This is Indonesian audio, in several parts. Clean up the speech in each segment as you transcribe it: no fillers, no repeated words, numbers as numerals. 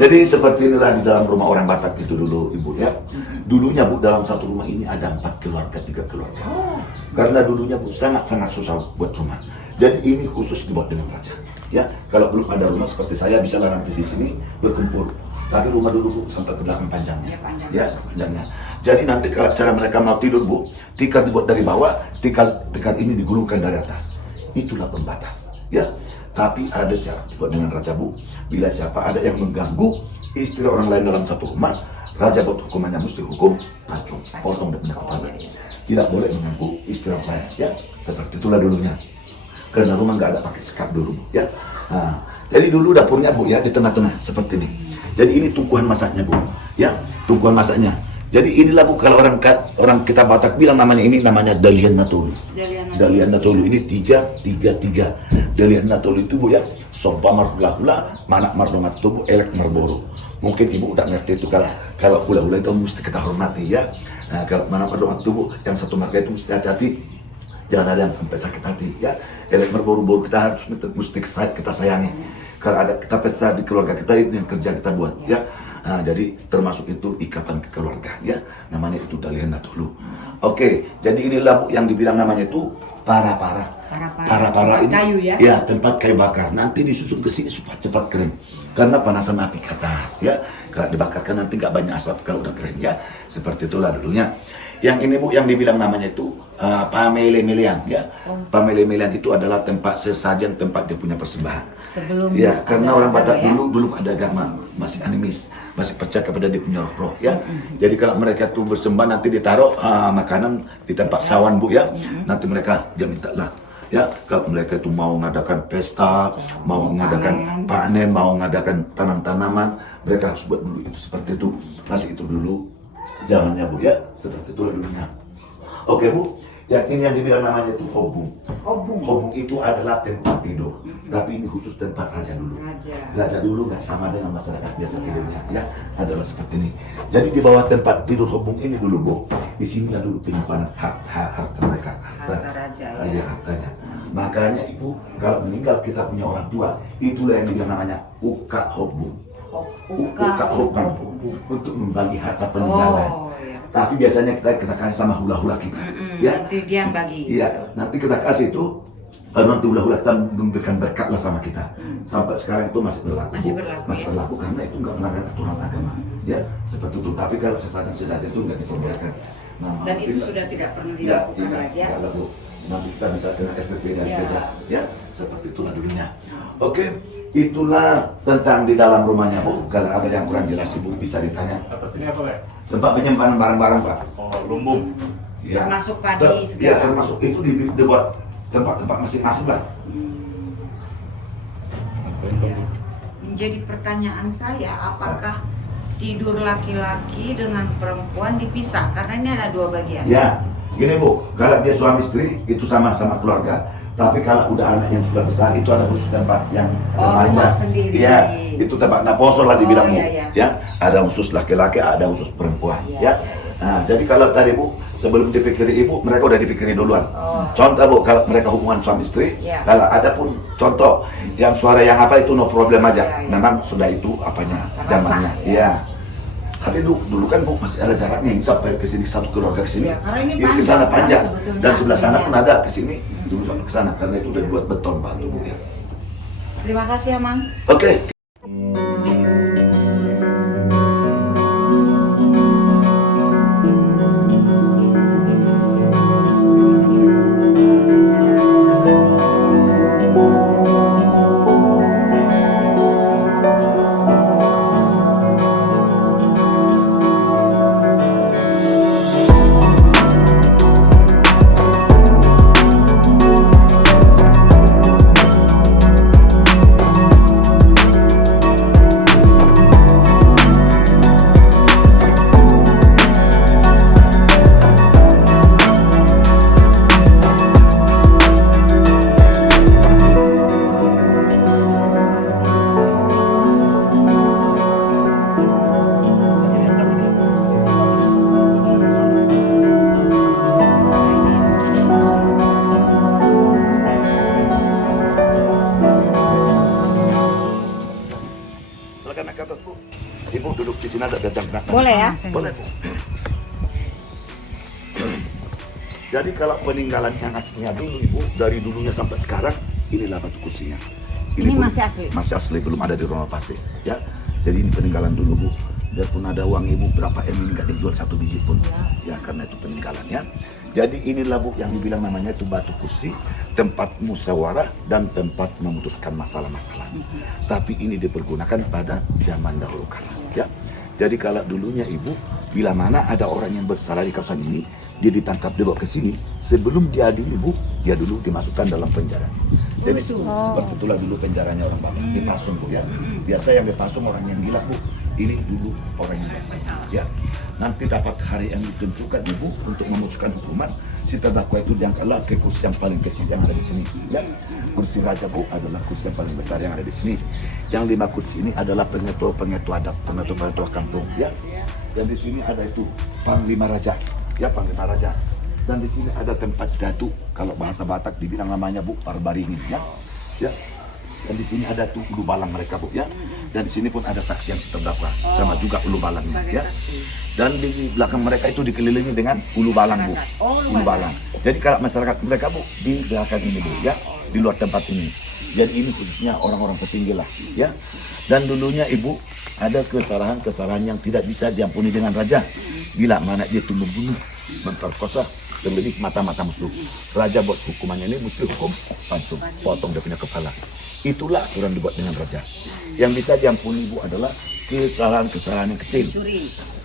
Jadi seperti inilah di dalam rumah orang Batak itu dulu, Ibu ya. Dulunya Bu, dalam satu rumah ini ada 4 keluarga, 3 keluarga. Karena dulunya Bu sangat-sangat susah buat rumah. Jadi ini khusus dibuat dengan raja. Ya, kalau belum ada rumah seperti saya bisa lah nanti di sini berkumpul. Tapi rumah dulu Bu sampai ke belakang panjangnya. Ya, panjangnya. Jadi nanti kalau cara mereka mau tidur Bu, tikar dibuat dari bawah, tikar ini digulungkan dari atas. Itulah pembatas. Ya. Tapi ada cara dibuat dengan raja Bu. Bila siapa ada yang mengganggu istri orang lain dalam satu rumah, raja buat hukumannya mesti hukum pancung, potong dan kepala. Tidak boleh mengganggu istri orang lain. Ya, seperti itulah dulunya. Karena rumah nggak ada pakai sekap dulu, ya. Nah, jadi dulu dapurnya Bu ya di tengah-tengah seperti ini. Jadi ini tungkuan masaknya Bu, ya, tungkuan masaknya. Jadi inilah Bu kalau orang kita Batak bilang namanya Dalian Natolu. Dalian Natolu ini 3. Dalian Natolu itu Bu ya, Soba Marhula, Manak Mardongat Tubuh, Elek Marboro. Mungkin Ibu udah ngerti itu kalau hula-hula itu mesti kita hormati ya. Nah, kalau Manak Mardongat Tubuh yang satu marga itu mesti hati-hati. Jangan ada yang sampai sakit hati ya. Elek Marboro kita harus mesti kita sayangi. Kalau ada kita pesta di keluarga kita itu yang kerja kita buat ya. Nah, jadi termasuk itu ikatan kekeluargaan ya. Namanya itu Dalian Natolu. Oke, jadi inilah Bu yang dibilang namanya itu para-para ini kayu ya? Ya, tempat kayu bakar. Nanti disusun ke sini supaya cepat kering. Karena panasan api ke atas ya. Kalau dibakarkan nanti nggak banyak asap kalau udah kering ya. Seperti itulah dulunya. Yang ini Bu yang dibilang namanya itu Pamele-melean ya. Pamele-melean itu adalah tempat sesajen, tempat dia punya persembahan. Sebelum ya, karena orang Batak ya? dulu belum ada agama, masih animis, masih percaya kepada dia punya roh ya. Jadi kalau mereka tuh bersembah nanti ditaruh makanan di tempat sawan Bu ya. Nanti mereka dia minta lah. Ya, kalau mereka itu mau mengadakan pesta, mau mengadakan panen, mau mengadakan tanam-tanaman, mereka harus buat dulu itu seperti itu. Masih itu dulu zamannya Bu ya, seperti itu dulunya. Oke Bu, yang ini yang dibilang namanya itu hobung. Hobung itu adalah tempat tidur, tapi ini khusus tempat raja dulu. Raja dulu nggak sama dengan masyarakat biasa tidurnya ya, adalah seperti ini. Jadi di bawah tempat tidur hobung ini dulu Bu, di sini dulu penyimpanan harta mereka, harta raja ya. Hartanya. Makanya Ibu kalau meninggal kita punya orang tua, itulah yang dibilang namanya uka hobung. Uka hobung untuk membagi harta peninggalan. Tapi biasanya kita kasih sama hula-hula kita. Ya. Nanti dia yang bagi. Iya, nanti kita kasih itu nanti hula-hula kita memberikan berkat lah sama kita. Sampai sekarang itu masih berlaku. Masih berlaku karena itu nggak melanggar aturan agama. Ya, seperti itu. Tapi kalau sesajen itu nggak diperbolehkan. Dan itu sudah tidak pernah dilakukan lagi ya. Tidak laku. Nanti kita bisa kena FPP dari kerja. Ya, seperti itulah dulunya. Oke, itulah tentang di dalam rumahnya Bu. Kalau ada yang kurang jelas Ibu bisa ditanya. Atas ini apa Pak? Tempat penyimpanan barang-barang Pak. Oh, lumbung. Ya. Termasuk padi segala. Ya, termasuk itu dibuat tempat-tempat masing-masing lah. Menjadi pertanyaan saya, apakah tidur laki-laki dengan perempuan dipisah? Karena ini ada 2 bagian. Ya, gini Bu, kalau dia suami istri itu sama-sama keluarga. Tapi kalau udah anak yang sudah besar itu ada khusus tempat yang rumah sendiri. Iya, itu tempat naposo lah dibilang Bu. Iya. Ya, ada khusus laki-laki, ada khusus perempuan. Ya. Nah, jadi kalau tadi Bu, sebelum dipikiri Ibu, mereka udah dipikiri duluan. Contoh Bu, kalau mereka hubungan suami istri, kalau ada pun contoh yang suara yang apa itu no problem aja. Memang sudah itu apanya zamannya. Iya. Tapi dulu kan Bu masih ada jaraknya sampai ke sini satu keluarga ke sini. Ini ke sana panjang dan sebelah sana pun ada ke sini. Dulu sampai ke sana karena itu udah dibuat beton batu Bu ya. Terima kasih Amang. Oke. sini ada datang belakang. Boleh ya? Boleh, Bu. Jadi kalau peninggalan yang aslinya dulu, Ibu, dari dulunya sampai sekarang, inilah batu kursinya. Ini pun masih asli? Masih asli, belum ada di rumah pasir. Ya, jadi ini peninggalan dulu, Bu. Biarpun ada uang Ibu berapa M ini nggak dijual satu biji pun. Ya, karena itu peninggalan ya. Jadi inilah, Bu, yang dibilang namanya itu batu kursi, tempat musyawarah dan tempat memutuskan masalah-masalah. Tapi ini dipergunakan pada zaman dahulu kala. Ya. Jadi kalau dulunya Ibu, bila mana ada orang yang bersalah di kawasan ini, dia ditangkap, dibawa ke sini. Sebelum diadili, Bu, dia dulu dimasukkan dalam penjara. Jadi seperti itulah dulu penjaranya orang Batak. Dipasung, Bu, ya. Biasa yang dipasung orang yang gila, Bu. Ini dulu orang yang bersalah. Ya. Nanti dapat hari yang ditentukan, Ibu, untuk memutuskan hukuman. Si terdakwa itu diangkatlah ke kursi yang paling kecil yang ada di sini. Ya. Kursi raja, Bu, adalah kursi yang paling besar yang ada di sini. Yang 5 kursi ini adalah pengetua adat, pengetua kampung. Ya. Dan di sini ada itu panglima raja. Ya, panglima raja. Dan di sini ada tempat datu, kalau bahasa Batak dibilang namanya, Bu, parbaringin, ya. Ya. Dan di sini ada tuh ulu balang mereka, Bu, ya. Dan di sini pun ada saksi yang terdakwa, sama juga ulu balangnya, ya. Dan di belakang mereka itu dikelilingi dengan ulu balang, Bu. Ulu balang. Jadi kalau masyarakat mereka, Bu, di belakang ini, Bu, ya, di luar tempat ini. Jadi ini khususnya orang-orang petinggi lah, ya. Dan dulunya, Ibu, ada kesalahan-kesalahan yang tidak bisa diampuni dengan raja. Bila mana dia itu membunuh, memperkosa, terlebih mata-mata musuh. Raja buat hukumannya ini mesti hukum pancung, potong dia punya kepala. Itulah aturan dibuat dengan raja. Yang bisa diampuni, Bu, adalah kesalahan-kesalahan yang kecil.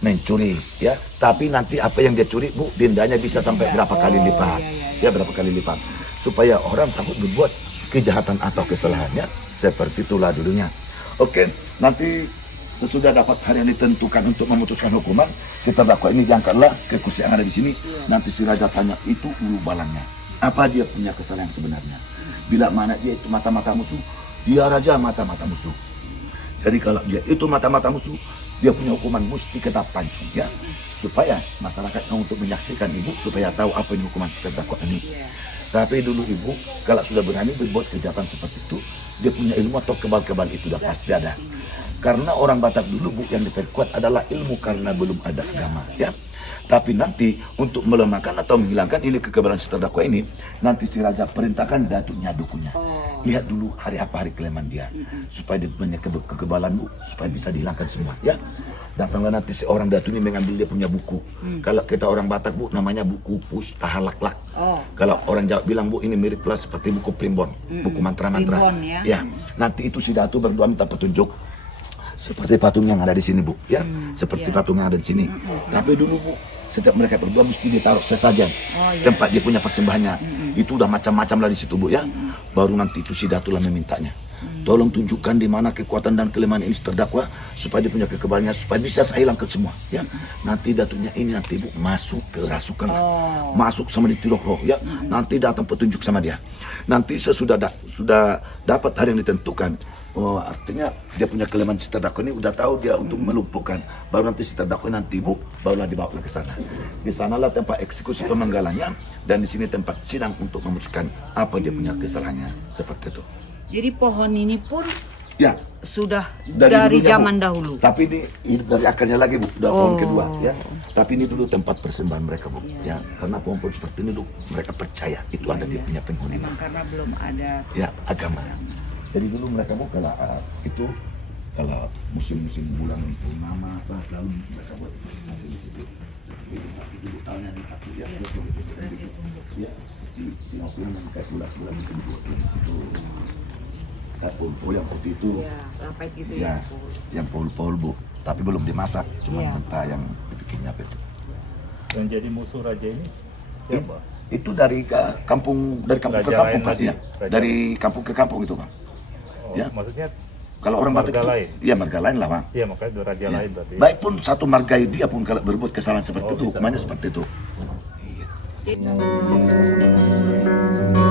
Mencuri, ya. Tapi nanti apa yang dia curi, Bu, dendanya bisa sampai berapa kali lipat. Ya, berapa kali lipat. Supaya orang takut berbuat kejahatan atau kesalahannya. Seperti itulah dulunya. Oke, nanti sesudah dapat hari yang ditentukan untuk memutuskan hukuman, si terdakwa ini diangkatlah ke kursi yang ada di sini. Nanti si raja tanya, itu ulu balangnya. Apa dia punya kesalahan yang sebenarnya? Bila mana dia itu mata-mata musuh, dia raja mata-mata musuh. Jadi kalau dia itu mata-mata musuh, dia punya hukuman mesti kita pancung, ya. Supaya masyarakat untuk menyaksikan, Ibu, supaya tahu apa ini hukuman si terdakwa ini. Tapi dulu, Ibu, kalau sudah berani berbuat kejahatan seperti itu, dia punya ilmu atau kebal-kebal itu sudah pasti ada. Karena orang Batak dulu, Bu, yang diperkuat adalah ilmu karena belum ada agama, ya. Tapi nanti untuk melemahkan atau menghilangkan ini kekebalan si terdakwa ini, nanti si raja perintahkan datuknya, dukunya. Lihat dulu hari apa hari kelahiran dia, supaya dia punya kekebalan, Bu, supaya bisa dihilangkan semua, ya. Datanglah nanti seorang datu ini mengambil dia punya buku. Kalau kita orang Batak, Bu, namanya buku Pustahalaklak. Kalau orang Jawa bilang, Bu, ini mirip lah seperti buku primbon, buku mantra-mantra. Ya. Nanti itu si datu berdoa minta petunjuk. Seperti patung yang ada di sini, Bu, ya. Seperti patung yang ada di sini. Tapi dulu, Bu, setiap mereka berdua mesti ditaruh sesajen tempat dia punya persembahannya. Itu udah macam-macam lah di situ, Bu, ya. Baru nanti itu si datu lah memintanya. Tolong tunjukkan di mana kekuatan dan kelemahan ini terdakwa supaya dia punya kekebalannya, supaya bisa saya hilangkan semua, ya. Nanti datunya ini nanti, Bu, masuk ke rasukan, masuk sama di tiroh roh, ya. Nanti datang petunjuk sama dia. Nanti sesudah sudah dapat hari yang ditentukan, oh, artinya dia punya kelemahan si terdakwa ini udah tahu dia untuk melumpuhkan. Baru nanti si terdakwa nanti, Bu, barulah dibawa ke sana. Di sanalah tempat eksekusi pemenggalannya, dan di sini tempat sidang untuk memutuskan apa dia punya kesalahannya, seperti itu. Jadi pohon ini pun Ya, sudah dari dulunya, zaman Bu. dahulu. Tapi ini hidup dari akarnya lagi, Bu, dari pohon kedua, ya. Tapi ini dulu tempat persembahan mereka, Bu, ya. Karena pohon-pohon seperti ini, Bu, mereka percaya itu ada dia punya penghuni. Memang karena belum ada, Ya, agama. Jadi dulu mereka, Bu, kalau itu kalau musim-musim bulan purnama, selalu mereka buat nanti di situ. Seperti itu, nanti dulu tahunnya nih, aku ya, ya, di Singapura yang kayak bulan-bulan itu dibuat di situ. Kayak pol-pol yang putih itu. ya, lapet gitu Ya, yang pol-pol, Bu. Tapi belum dimasak, cuma mentah yang dibikinnya itu. Yang jadi musuh raja ini siapa? Itu dari kampung ke kampung, Pak, ya. Dari kampung ke kampung itu, Bang. Oh, Ya. maksudnya Kalau orang Batak marga itu, lain? iya marga lain lah, Bang. iya makanya ada raja Ya. lain berarti. Baik pun satu marga dia pun kalau berbuat kesalahan seperti itu, bisa. hukumannya seperti itu. Iya. Jadi- Sama-sama seperti